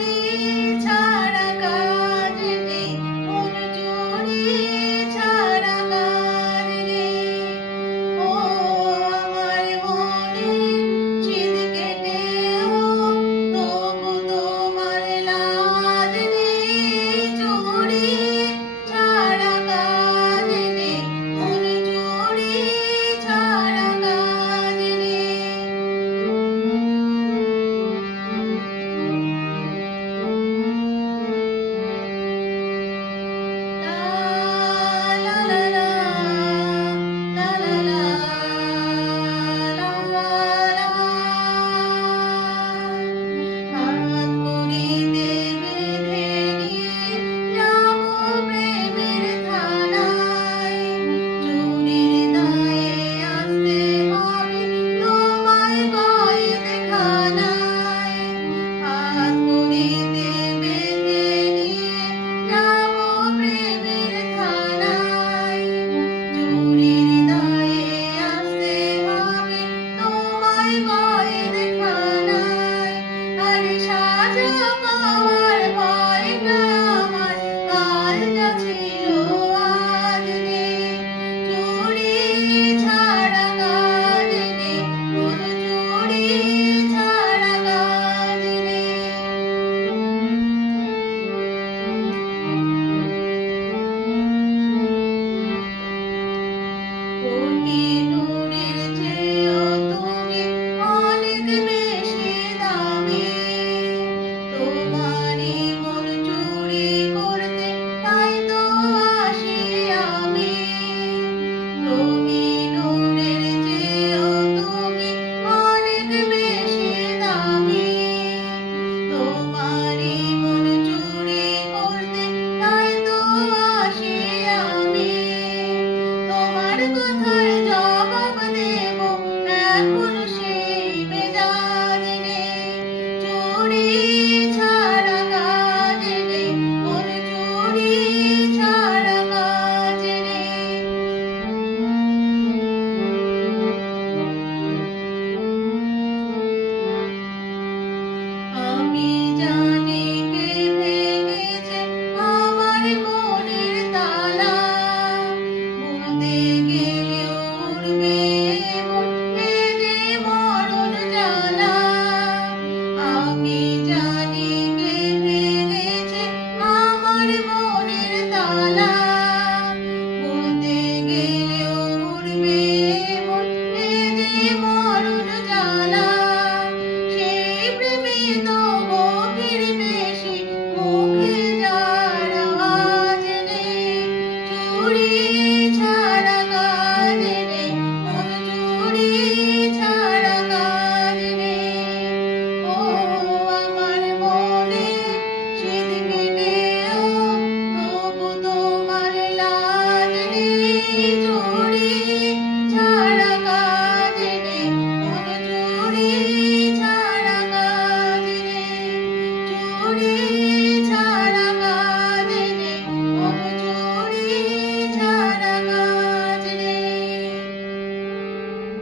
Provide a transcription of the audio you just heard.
Ready? Purit.